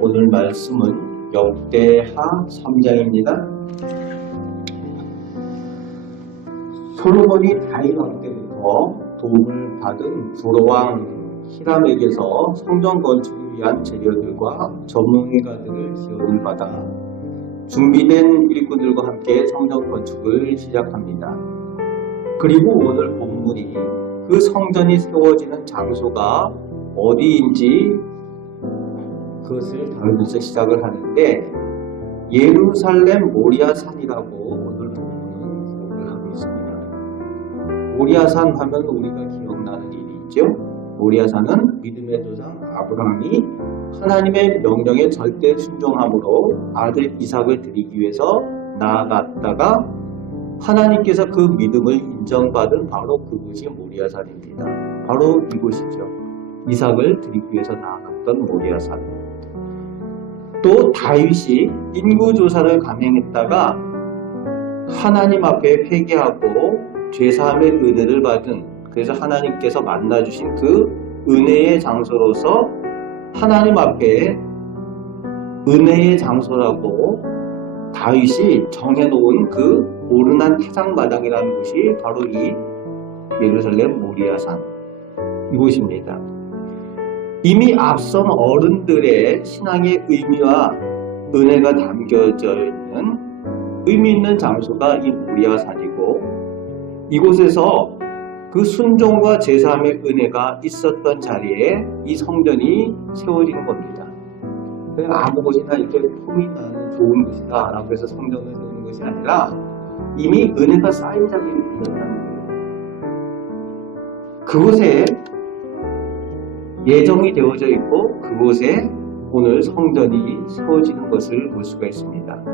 오늘 말씀은 역대하 3장입니다. 솔로몬이 다윗 왕 때부터 도움을 받은 부로왕 히람에게서 성전 건축을 위한 재료들과 전문가들을 지원을 받아 준비된 일꾼들과 함께 성전 건축을 시작합니다. 그리고 오늘 본문이 그 성전이 세워지는 장소가 어디인지 그것을 다루면서 시작을 하는데, 예루살렘 모리아산이라고 오늘 본문은 기록을 하고 있습니다. 모리아산 하면 우리가 기억나는 일이 있죠. 모리아산은 믿음의 조상 아브라함이 하나님의 명령에 절대 순종함으로 아들 이삭을 드리기 위해서 나아갔다가 하나님께서 그 믿음을 인정받은 바로 그곳이 모리아산입니다. 바로 이곳이죠. 이삭을 드리기 위해서 나아갔던 모리아산. 또 다윗이 인구조사를 감행했다가 하나님 앞에 회개하고 죄사함의 은혜를 받은, 그래서 하나님께서 만나주신 그 은혜의 장소로서 하나님 앞에 은혜의 장소라고 다윗이 정해놓은 그 오르난 타작마당이라는 곳이 바로 이 예루살렘 모리아산 이곳입니다. 이미 앞선 어른들의 신앙의 의미와 은혜가 담겨져 있는 의미 있는 장소가 이 모리아산이고, 이곳에서 그 순종과 제사함의 은혜가 있었던 자리에 이 성전이 세워지는 겁니다. 아무 곳이나 이렇게 폼이 나는 좋은 곳이다 라고 해서 성전을 세우는 것이 아니라 이미 은혜가 쌓인 자리를 이었다는 거예요. 그곳에 예정이 되어져 있고 그곳에 오늘 성전이 세워지는 것을 볼 수가 있습니다.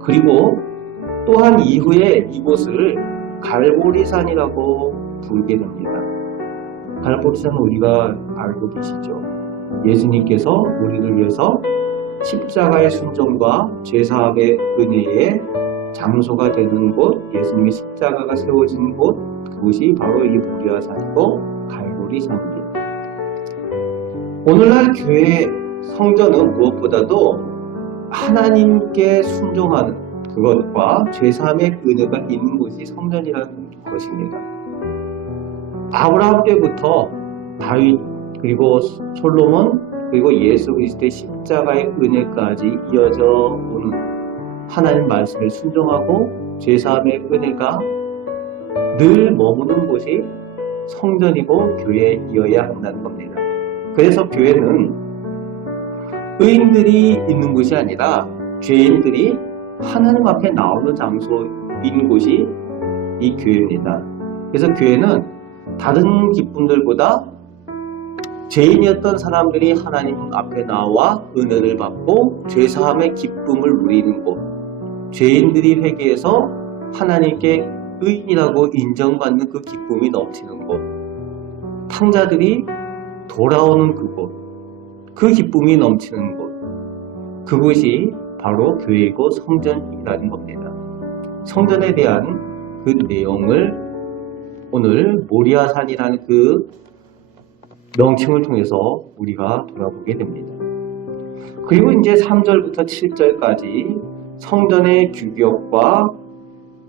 그리고 또한 이후에 이곳을 갈보리산이라고 부르게 됩니다. 갈보리산은 우리가 알고 계시죠. 예수님께서 우리를 위해서 십자가의 순종과 죄사함의 은혜의 장소가 되는 곳, 예수님의 십자가가 세워진 곳, 그곳이 바로 이 모리아산이고 갈보리산입니다. 오늘날 교회 성전은 무엇보다도 하나님께 순종하는 그것과 죄사함의 은혜가 있는 곳이 성전이라는 것입니다. 아브라함 때부터 다윗, 그리고 솔로몬, 그리고 예수 그리스도의 십자가의 은혜까지 이어져 오는 하나님 말씀에 순종하고 죄사함의 은혜가 늘 머무는 곳이 성전이고 교회이어야 한다는 겁니다. 그래서 교회는 의인들이 있는 곳이 아니라 죄인들이 하나님 앞에 나오는 장소인 곳이 이 교회입니다. 그래서 교회는 다른 기쁨들보다 죄인이었던 사람들이 하나님 앞에 나와 은혜를 받고 죄사함의 기쁨을 누리는 곳, 죄인들이 회개해서 하나님께 의인이라고 인정받는 그 기쁨이 넘치는 곳, 탕자들이 돌아오는 그곳, 그 기쁨이 넘치는 곳, 그곳이 바로 교회이고 성전이라는 겁니다. 성전에 대한 그 내용을 오늘 모리아산이라는 그 명칭을 통해서 우리가 돌아보게 됩니다. 그리고 이제 3절부터 7절까지 성전의 규격과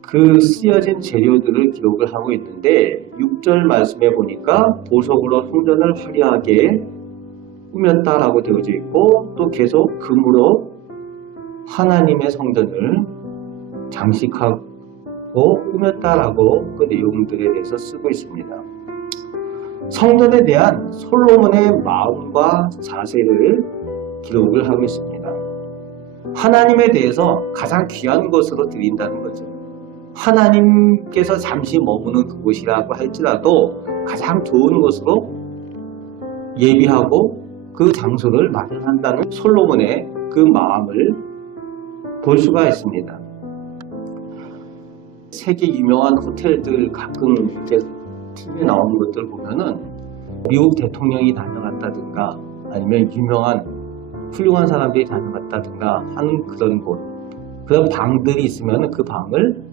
그 쓰여진 재료들을 기록을 하고 있는데, 6절 말씀에 보니까 보석으로 성전을 화려하게 꾸몄다라고 되어져 있고, 또 계속 금으로 하나님의 성전을 장식하고 꾸몄다라고 그 내용들에 대해서 쓰고 있습니다. 성전에 대한 솔로몬의 마음과 자세를 기록을 하고 있습니다. 하나님에 대해서 가장 귀한 것으로 드린다는 거죠. 하나님께서 잠시 머무는 그곳이라고 할지라도 가장 좋은 것으로 예비하고 그 장소를 마련한다는 솔로몬의 그 마음을 볼 수가 있습니다. 세계 유명한 호텔들 가끔 TV에 나오는 것들 보면은 미국 대통령이 다녀갔다든가 아니면 유명한 훌륭한 사람들이 다녀갔다든가 하는 그런 곳, 그런 방들이 있으면 그 방을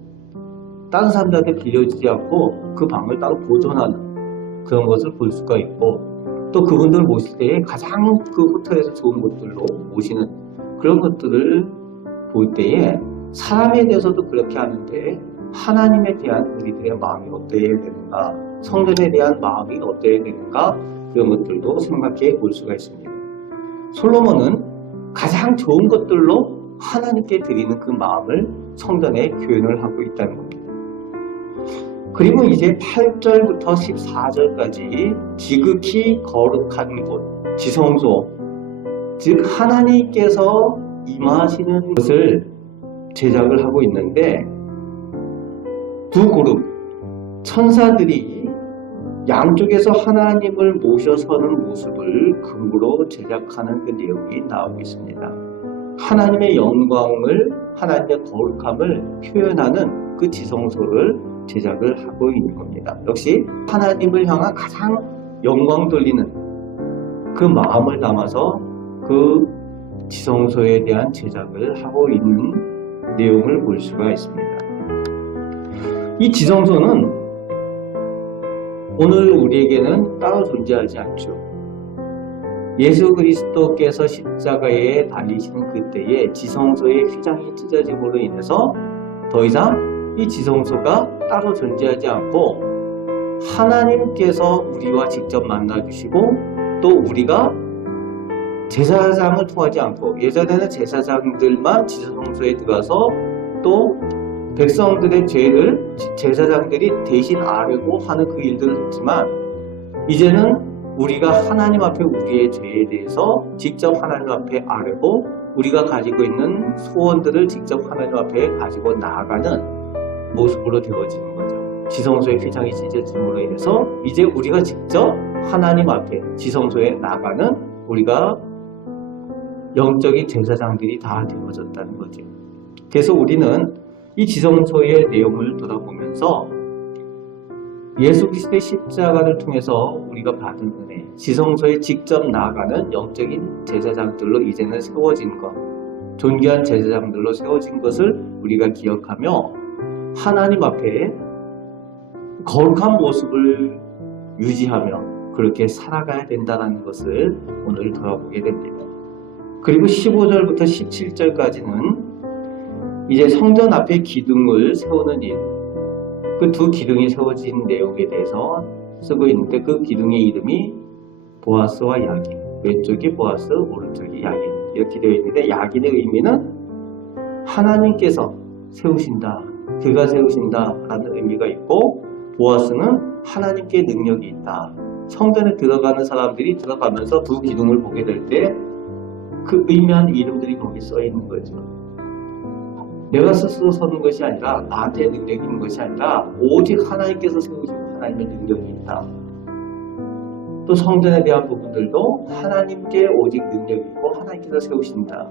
다른 사람들한테 빌려주지 않고 그 방을 따로 보존하는 그런 것을 볼 수가 있고, 또 그분들 모실 때에 가장 그 호텔에서 좋은 곳들로 모시는 그런 것들을 볼 때에 사람에 대해서도 그렇게 하는데 하나님에 대한 우리들의 마음이 어때야 되는가, 성전에 대한 마음이 어때야 되는가, 그런 것들도 생각해 볼 수가 있습니다. 솔로몬은 가장 좋은 것들로 하나님께 드리는 그 마음을 성전에 표현을 하고 있다는 겁니다. 그리고 이제 8절부터 14절까지 지극히 거룩한 곳, 지성소, 즉 하나님께서 임하시는 것을 제작을 하고 있는데, 두 그룹 천사들이 양쪽에서 하나님을 모셔서는 모습을 금으로 제작하는 그 내용이 나오고 있습니다. 하나님의 영광을, 하나님의 거룩함을 표현하는 그 지성소를 제작을 하고 있는 겁니다. 역시 하나님을 향한 가장 영광 돌리는 그 마음을 담아서 그 지성소에 대한 제작을 하고 있는 내용을 볼 수가 있습니다. 이 지성소는 오늘 우리에게는 따로 존재하지 않죠. 예수 그리스도께서 십자가에 달리시는 그때에 지성소의 휘장이 찢어짐으로 인해서 더 이상 이 지성소가 따로 존재하지 않고 하나님께서 우리와 직접 만나주시고, 또 우리가 제사장을 통하지 않고, 예전에는 제사장들만 지성소에 들어가서 또 백성들의 죄를 제사장들이 대신 아뢰고 하는 그 일들을 했지만, 이제는 우리가 하나님 앞에 우리의 죄에 대해서 직접 하나님 앞에 아뢰고, 우리가 가지고 있는 소원들을 직접 하나님 앞에 가지고 나아가는 모습으로 되어지는 거죠. 지성소의 휘장이 찢어짐으로 인해서 이제 우리가 직접 하나님 앞에 지성소에 나가는 우리가 영적인 제사장들이 다 되어졌다는 거죠. 그래서 우리는 이 지성소의 내용을 돌아보면서 예수 그리스도의 십자가를 통해서 우리가 받은 은혜, 지성소에 직접 나아가는 영적인 제사장들로 이제는 세워진 것, 존귀한 제사장들로 세워진 것을 우리가 기억하며 하나님 앞에 거룩한 모습을 유지하며 그렇게 살아가야 된다는 것을 오늘 돌아보게 됩니다. 그리고 15절부터 17절까지는 이제 성전 앞에 기둥을 세우는 일, 그 두 기둥이 세워진 내용에 대해서 쓰고 있는데, 그 기둥의 이름이 보아스와 야긴, 왼쪽이 보아스, 오른쪽이 야긴 이렇게 되어 있는데, 야긴의 의미는 하나님께서 세우신다, 그가 세우신다 라는 의미가 있고, 보아스는 하나님께 능력이 있다. 성전에 들어가는 사람들이 들어가면서 두 기둥을 보게 될 때 그 의미한 이름들이 거기 써 있는 거죠. 내가 스스로 서는 것이 아니라, 나한테 능력이 있는 것이 아니라 오직 하나님께서 세우시고 하나님의 능력이 있다. 또 성전에 대한 부분들도 하나님께 오직 능력이 있고 하나님께서 세우신다.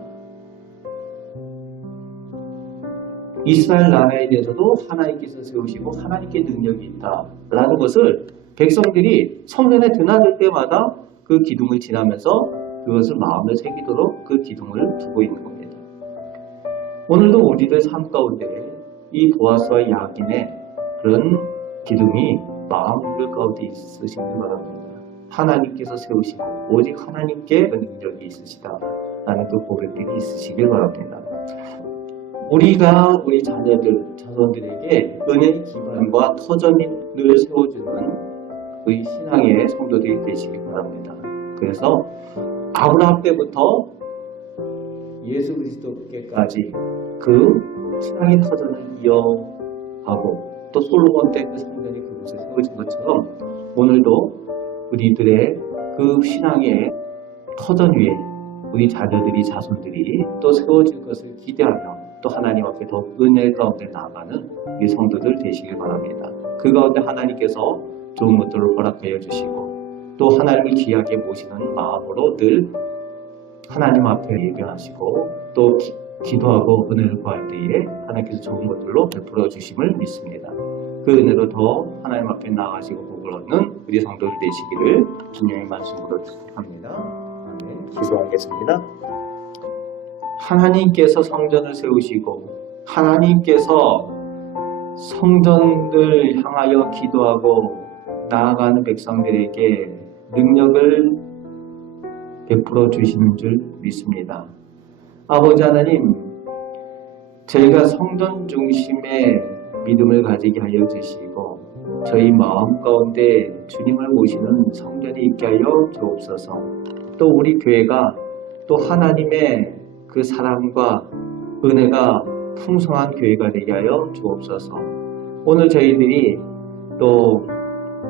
이스라엘 나라에 대해서도 하나님께서 세우시고 하나님께 능력이 있다라는 것을 백성들이 성전에 드나들 때마다 그 기둥을 지나면서 그것을 마음에 새기도록 그 기둥을 두고 있는 겁니다. 오늘도 우리들 삶 가운데 이 보아스와 야긴의 그런 기둥이 마음 가운데 있으시길 바랍니다. 하나님께서 세우시고 오직 하나님께 그 능력이 있으시다라는 그 고백들이 있으시길 바랍니다. 우리가 우리 자손들에게 은혜의 기반과 터전을 세워주는 그 신앙의 성도들이 되시길 바랍니다. 그래서 아브라함 때부터 예수 그리스도께까지 그 신앙의 터전을 이어가고, 또 솔로몬 때 그 성전이 그곳에 세워진 것처럼 오늘도 우리들의 그 신앙의 터전 위에 우리 자녀들이, 자손들이 또 세워질 것을 기대하며 또 하나님 앞에 더 은혜 가운데 나아가는 우리 성도들 되시길 바랍니다. 그 가운데 하나님께서 좋은 것들을 허락하여 주시고, 또 하나님을 귀하게 모시는 마음으로 늘 하나님 앞에 예배하시고 또 기도하고 은혜를 구할 때에 하나님께서 좋은 것들로 베풀어 주심을 믿습니다. 그 은혜로 더 하나님 앞에 나아가시고 복을 얻는 우리 성도들 되시기를 주님의 말씀으로 축복합니다. 아멘. 기도하겠습니다. 하나님께서 성전을 세우시고 하나님께서 성전을 향하여 기도하고 나아가는 백성들에게 능력을 베풀어 주시는 줄 믿습니다. 아버지 하나님, 저희가 성전 중심의 믿음을 가지게 하여 주시고 저희 마음 가운데 주님을 모시는 성전이 있게 하여 주옵소서. 또 우리 교회가 또 하나님의 그 사랑과 은혜가 풍성한 교회가 되게 하여 주옵소서. 오늘 저희들이 또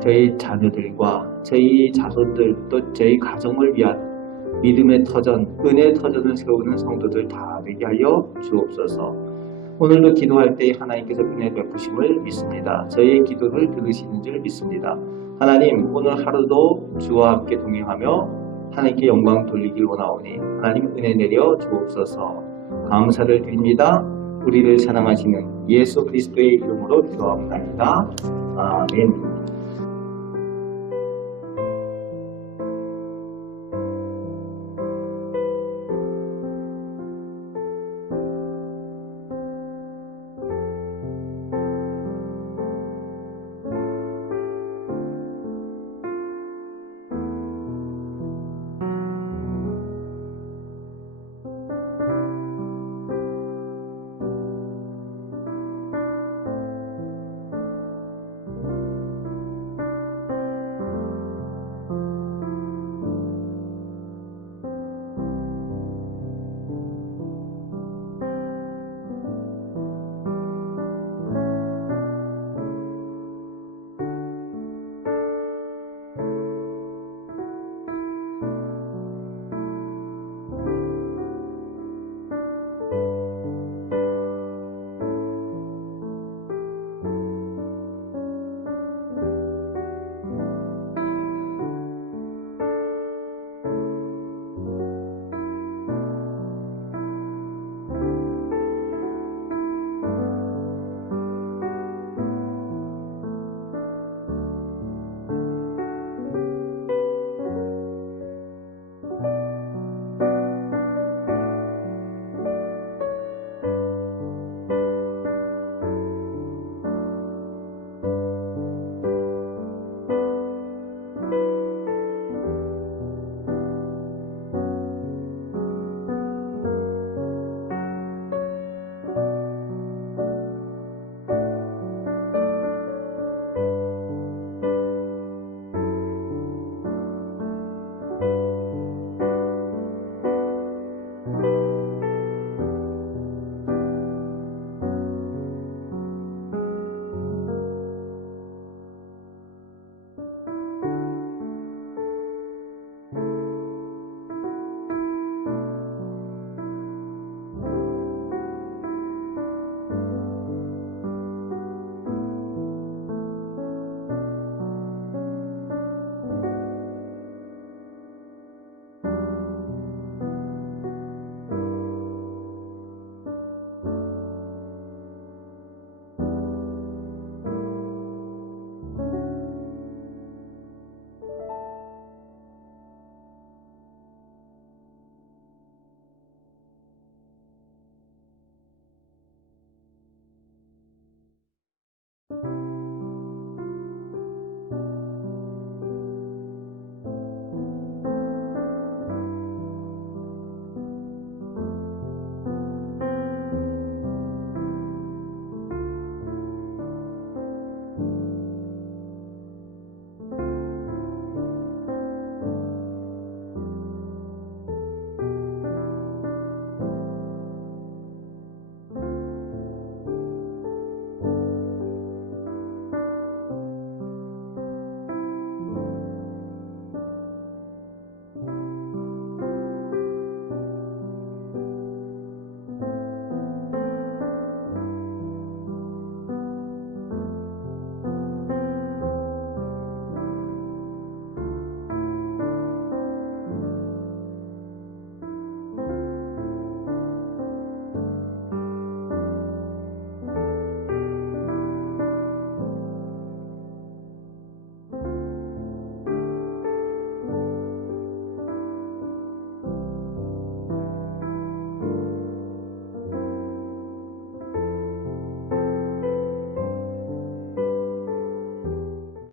저희 자녀들과 저희 자손들 또 저희 가정을 위한 믿음의 터전, 은혜의 터전을 세우는 성도들 다 되게 하여 주옵소서. 오늘도 기도할 때 하나님께서 은혜 베푸심을 믿습니다. 저희의 기도를 들으시는 줄 믿습니다. 하나님, 오늘 하루도 주와 함께 동행하며 하나님께 영광 돌리길 원하오니 하나님 은혜 내려 주옵소서. 감사를 드립니다. 우리를 사랑하시는 예수 그리스도의 이름으로 기도합니다. 아멘.